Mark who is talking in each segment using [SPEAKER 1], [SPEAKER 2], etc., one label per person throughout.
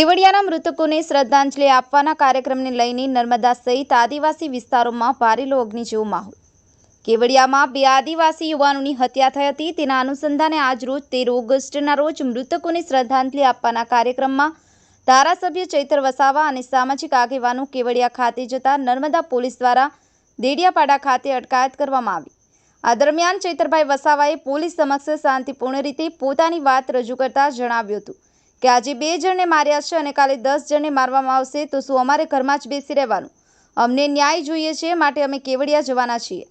[SPEAKER 1] કેવડિયાના મૃતકોને શ્રદ્ધાંજલિ આપવાના કાર્યક્રમને લઈને નર્મદા સહિત આદિવાસી વિસ્તારોમાં ભારેલો અગ્નિ જેવો માહોલ કેવડિયામાં બે આદિવાસી યુવાનોની હત્યા થઈ હતી તેના અનુસંધાને આજ રોજ તેર ઓગસ્ટના રોજ મૃતકોને શ્રદ્ધાંજલિ આપવાના કાર્યક્રમમાં ધારાસભ્ય ચૈતર વસાવા અને સામાજિક આગેવાનો કેવડિયા ખાતે જતા નર્મદા પોલીસ દ્વારા દેડિયાપાડા ખાતે અટકાયત કરવામાં આવી આ દરમિયાન ચૈતરભાઈ વસાવાએ પોલીસ સમક્ષ શાંતિપૂર્ણ રીતે પોતાની વાત રજૂ કરતા જણાવ્યું હતું કે આજે બે જણને માર્યા છે અને કાલે દસ જણને મારવામાં આવશે તો શું અમારે ઘરમાં જ બેસી રહેવાનું અમને ન્યાય જોઈએ છે માટે અમે કેવડિયા જવાના છીએ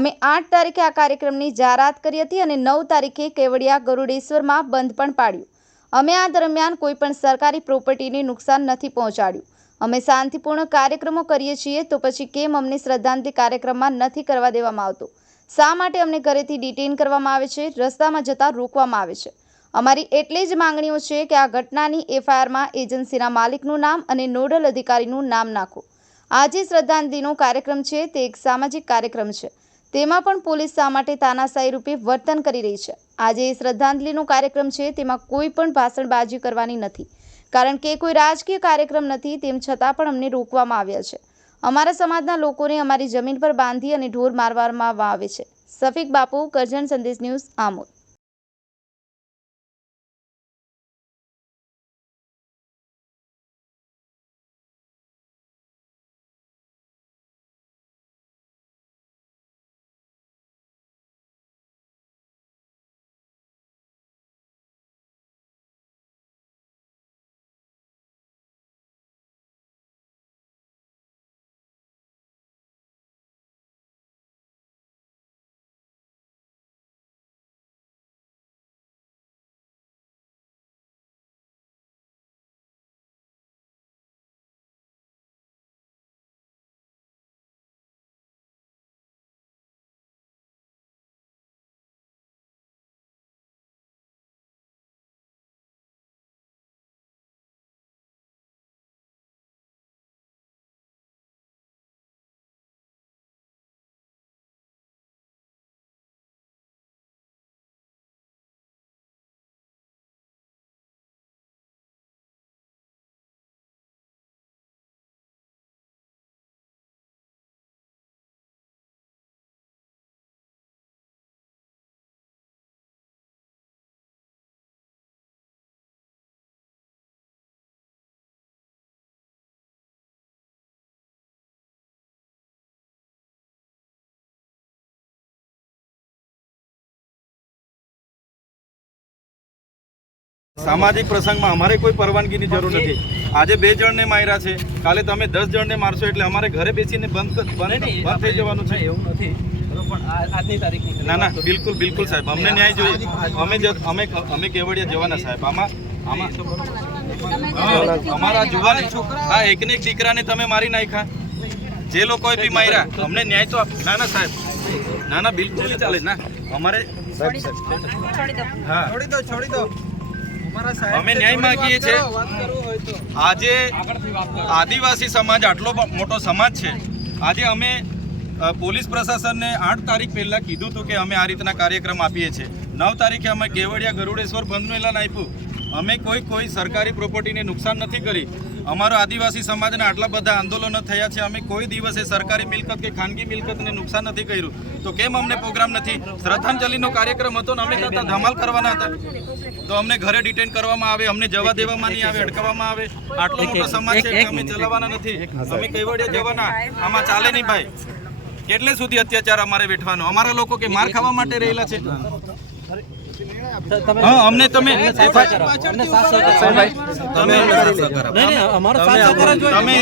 [SPEAKER 1] અમે આઠ તારીખે આ કાર્યક્રમની જાહેરાત કરી હતી અને નવ તારીખે કેવડિયા ગરુડેશ્વરમાં બંધ પણ પાડ્યું અમે આ દરમિયાન કોઈ પણ સરકારી પ્રોપર્ટીને નુકસાન નથી પહોંચાડ્યું અમે શાંતિપૂર્ણ કાર્યક્રમો કરીએ છીએ તો પછી કેમ અમને શ્રદ્ધાંતિ કાર્યક્રમમાં નથી કરવા દેવામાં આવતો શા માટે અમને ઘરેથી ડિટેઇન કરવામાં આવે છે રસ્તામાં જતાં રોકવામાં આવે છે અમારી એટલી જ માંગણીઓ છે કે આ ઘટનાની એફઆઈઆરમાં એજન્સીના માલિકનું નામ અને નોડલ અધિકારીનું નામ નાખો આજે શ્રદ્ધાંજલિનો કાર્યક્રમ છે તે એક સામાજિક કાર્યક્રમ છે તેમાં પણ પોલીસ શા માટે તાનાશાહી રૂપે વર્તન કરી રહી છે આજે એ શ્રદ્ધાંજલિનો કાર્યક્રમ છે તેમાં કોઈ પણ ભાષણબાજી કરવાની નથી કારણ કે કોઈ રાજકીય કાર્યક્રમ નથી તેમ છતાં પણ અમને રોકવામાં આવ્યા છે અમારા સમાજના લોકોને અમારી જમીન પર બાંધી અને ઢોર મારવામાં આવે છે સફીક બાપુ કરજણ સંદેશ ન્યૂઝ આમોદ સામાજિક
[SPEAKER 2] પ્રસંગમાં અમારે કોઈ પરવાનગીની જરૂર નથી આજે બે જણને માર્યા છે કાલે તમે દસ જણને મારશો એટલે અમારે ઘરે બેસીને બંધ બંધ થઈ જવાનું છે એવું નથી ના ના બિલકુલ બિલકુલ સાહેબ અમને ન્યાય જોઈએ અમે અમે અમે કેવડિયા જવાના સાહેબ આમાં આમાં અમારા જુવાની હા એકને એક દીકરાને તમે મારી નાખ્યા જે લોકોએ બી માર્યા અમને ન્યાય તો ના ના સાહેબ ના ના બિલકુલ ચાલે ના અમારે છોડી દો છોડી દો અમે ન્યાય માંગીએ છીએ આજે આદિવાસી સમાજ આટલો મોટો સમાજ છે આજે અમે પોલીસ પ્રશાસનને આઠ તારીખ પહેલાં કીધું હતું કે અમે આ રીતના કાર્યક્રમ આપીએ છીએ નવ તારીખે અમે કેવડિયા ગરુડેશ્વર બંધનું એલાન આપ્યું અમે કોઈ કોઈ સરકારી પ્રોપર્ટીને નુકસાન નથી કરી અમારો આદિવાસી સમાજના આટલા બધા આંદોલનો થયા છે અમે કોઈ દિવસે સરકારી મિલકત કે ખાનગી મિલકતને નુકસાન નથી કર્યું તો કેમ અમને પ્રોગ્રામ નથી શ્રદ્ધાંજલિનો કાર્યક્રમ હતો ને અમે કરતા ધમાલ કરવાના હતા તો અમને ઘરે ડિટેન કરવામાં આવે અમને જવા દેવામાં નહીં આવે અટકાવવામાં આવે આટલો મોટો સમાજ છે અમે ચલાવવાના નથી અમે કેવડિયા જવાના આમાં ચાલે નહીં ભાઈ કેટલે સુધી અત્યાચાર અમારે વેઠવાનો અમારા લોકો કે માર ખાવા માટે રહેલા છે અમને તમે તમે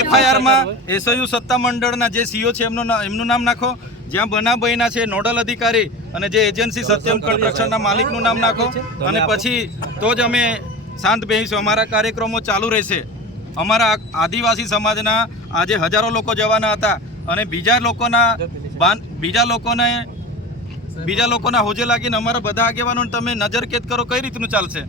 [SPEAKER 2] એફઆઈઆર માં એસયુ સત્તા મંડળના જે સીઓ છે એમનું નામ નાખો જ્યાં બનાવ બન્યા છે નોડલ અધિકારી અને જે એજન્સી સત્યમ કન્સ્ટ્રક્શનના માલિકનું નામ નાખો અને પછી તો જ અમે શાંત બેહીશું અમારા કાર્યક્રમો ચાલુ રહેશે અમારા આદિવાસી સમાજના આજે હજારો લોકો જવાના હતા અને બીજા લોકોના બીજા લોકોને બીજા લોકોના હોજે લાગીને અમારા બધા આગેવાનો તમે નજરકેદ કરો કઈ રીતનું ચાલશે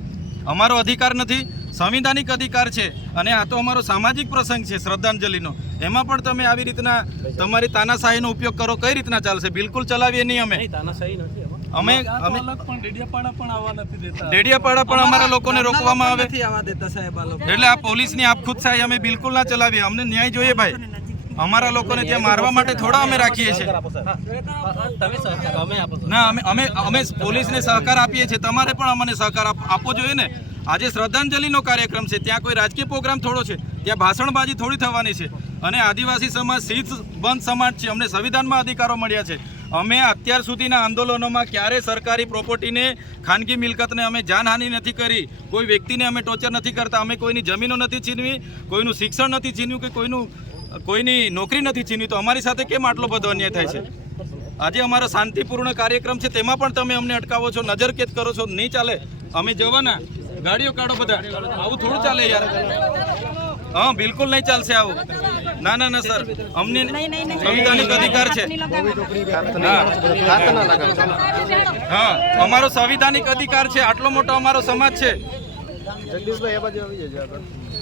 [SPEAKER 2] અમારો અધિકાર નથી સંવિધાનિક અધિકાર છે અને આ તો અમારો સામાજિક પ્રસંગ છે શ્રદ્ધાંજલિનો એમાં પણ તમે આવી રીતના તમારી તાનાશાહીનો ઉપયોગ કરો કઈ રીતના ચાલશે બિલકુલ ચલાવીએ નહીં અમે અમે અમે અમારા લોકોને રોકવામાં આવે એટલે આ પોલીસની આપખુદ સાહી અમે બિલકુલ ના ચલાવીએ અમને ન્યાય જોઈએ ભાઈ અમારા લોકોને ત્યાં મારવા માટે થોડા અમે રાખીએ છીએ ના અમે અમે અમે પોલીસને સહકાર આપીએ છીએ તમારે પણ અમને સહકાર આપવો જોઈએ ને આજે શ્રદ્ધાંજલિનો કાર્યક્રમ છે ત્યાં કોઈ રાજકીય પ્રોગ્રામ થોડો છે ત્યાં ભાષણબાજી થોડી થવાની છે અને આદિવાસી સમાજ સિદ્ધ બંધ સમાજ છે અમને સંવિધાનમાં અધિકારો મળ્યા છે અમે અત્યાર સુધીના આંદોલનોમાં ક્યારે સરકારી પ્રોપર્ટીને ખાનગી મિલકતને અમે જાનહાનિ નથી કરી કોઈ વ્યક્તિને અમે ટોર્ચર નથી કરતા અમે કોઈની જમીનો નથી છીનવી કોઈનું શિક્ષણ નથી છીનવ્યું કે કોઈનું કોઈની નોકરી નથી છીનવી તો અમારી સાથે કેમ આટલો બધો અન્યાય થાય છે આજે અમારો શાંતિપૂર્ણ કાર્યક્રમ છે તેમાં પણ તમે અમને અટકાવો છો નજરકેદ કરો છો નહીં ચાલે અમે જવાના ગાડીઓ કાઢો બધા આવું થોડું ચાલે યાર હા બિલકુલ નહીં ચાલશે આવું ના ના ના સર અમને સંવિધાનિક અધિકાર છે
[SPEAKER 1] હા અમારો
[SPEAKER 2] સંવિધાનિક અધિકાર છે આટલો મોટો અમારો સમાજ છે જગદીશભાઈ એ બાજુ આવી જજો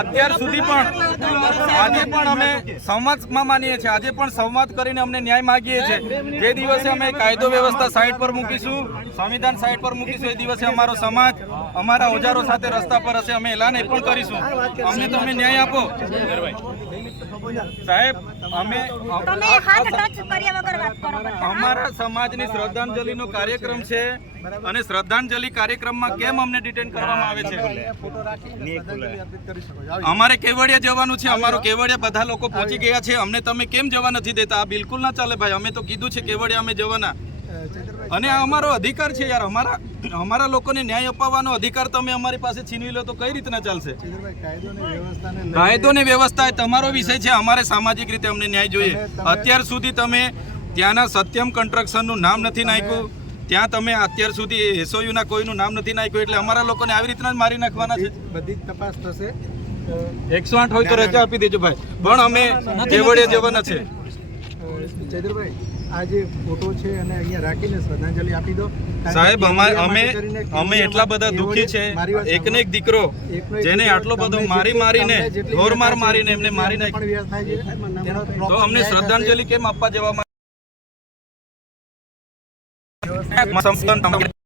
[SPEAKER 2] અત્યાર સુધી પણ આજે પણ અમે સંવાદમાં માનીએ છીએ આજે પણ સંવાદ કરીને અમને ન્યાય માગીએ છીએ જે દિવસે અમે કાયદો વ્યવસ્થા સાઈડ પર મૂકીશું સંવિધાન સાઈડ પર મૂકીશું એ દિવસે અમારો સમાજ અમારા ઓજારો સાથે રસ્તા પર હશે અમે એલાન પણ કરીશું અમને તમે ન્યાય આપો સાહેબ અમે અમારા સમાજની શ્રદ્ધાંજલિનો કાર્યક્રમ છે અને શ્રદ્ધાંજલિ કાર્યક્રમમાં કેમ અમને ડિટેન કરવામાં આવે છે અમારે કેવડિયા જવાનું છે અમારું કેવડિયા બધા લોકો પહોંચી ગયા છે અમને તમે કેમ જવા નથી દેતા આ બિલકુલ ના ચાલે ભાઈ અમે તો કીધું છે કેવડિયા અમે જવાના અને આ અમારો અધિકાર છે યાર અમારા અમારા લોકોને ન્યાય અપાવવાનો અધિકાર તમે અમારી પાસે છીનવી લો તો કઈ રીતના ચાલશે કાયદો ને વ્યવસ્થા એ તમારો વિષય છે અમારે સામાજિક રીતે અમને ન્યાય જોઈએ અત્યાર સુધી તમે ત્યાંના સત્યમ કન્સ્ટ્રક્શનનું નામ નથી નાખ્યું ત્યાં તમે અત્યાર સુધી એસઓયુના કોઈનું નામ નથી નાખ્યું એટલે અમારા લોકોને આવી રીતના જ મારી નાખવાના છે બધી તપાસ થશે એકસો આઠ હોય તો રજા આપી દેજો ભાઈ પણ અમે કેવડે જવાના છે ચૈદરભાઈ સાહેબ અમારે અમે અમે એટલા બધા દુઃખી છે એકને એક દીકરો જેને આટલો બધો મારી મારીને ઢોરમાર મારીને એમને મારી
[SPEAKER 1] નાખી
[SPEAKER 2] તો અમને શ્રદ્ધાંજલિ
[SPEAKER 1] કેમ આપવા જવા સંપૂર્ણ